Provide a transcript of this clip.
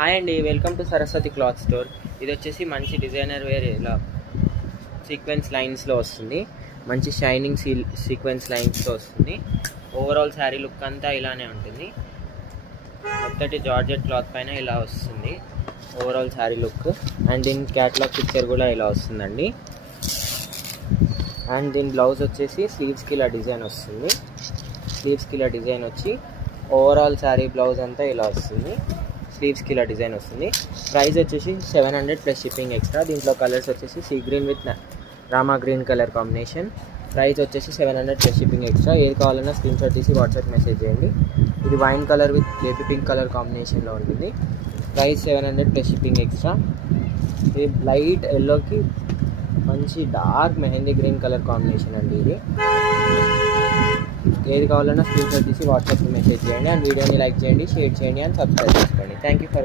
Hi అండి, welcome to Saraswati cloth store. ఇది వచ్చేసి మంచి డిజైనర్ వేర్ ఇలా సీక్వెన్స్ లైన్స్లో వస్తుంది. మంచి షైనింగ్ సీక్వెన్స్ లైన్స్తో వస్తుంది. ఓవరాల్ శారీ లుక్ అంతా ఇలానే ఉంటుంది. మొత్తటి జార్జెట్ క్లాత్ పైన ఇలా వస్తుంది ఓవరాల్ శారీ లుక్. అండ్ దీని క్యాటలాగ్ పిక్చర్ కూడా ఇలా వస్తుందండి. అండ్ దీని బ్లౌజ్ వచ్చేసి స్లీవ్స్కి ఇలా డిజైన్ వస్తుంది. స్లీవ్స్కి ఇలా డిజైన్ వచ్చి ఓవరాల్ శారీ బ్లౌజ్ అంతా ఇలా వస్తుంది. స్లీవ్స్కి ఇలా డిజైన్ వస్తుంది. ప్రైస్ వచ్చేసి 700 ప్లస్ షిప్పింగ్ ఎక్స్ట్రా. దీంట్లో కలర్స్ వచ్చేసి sea green with Rama green colour combination. Price వచ్చేసి 700 ప్లస్ షిప్పింగ్ ఎక్స్ట్రా. ఏది కావాలన్నా స్క్రీన్ షాట్ తీసి వాట్సాప్ మెసేజ్ చేయండి. ఇది wine colour with baby pink colour కాంబినేషన్లో ఉంటుంది. Price 700 plus shipping extra. ఇది లైట్ ఎల్లోకి మంచి dark mehndi green colour combination అండి. ఇది ఏది కావాలన్నా స్క్రీన్ షాట్ తీసి వాట్సాప్కి మెసేజ్ చేయండి. అండ్ వీడియోని లైక్ చేయండి, షేర్ చేయండి అండ్ సబ్స్క్రైబ్ చేసుకోండి. Thank you for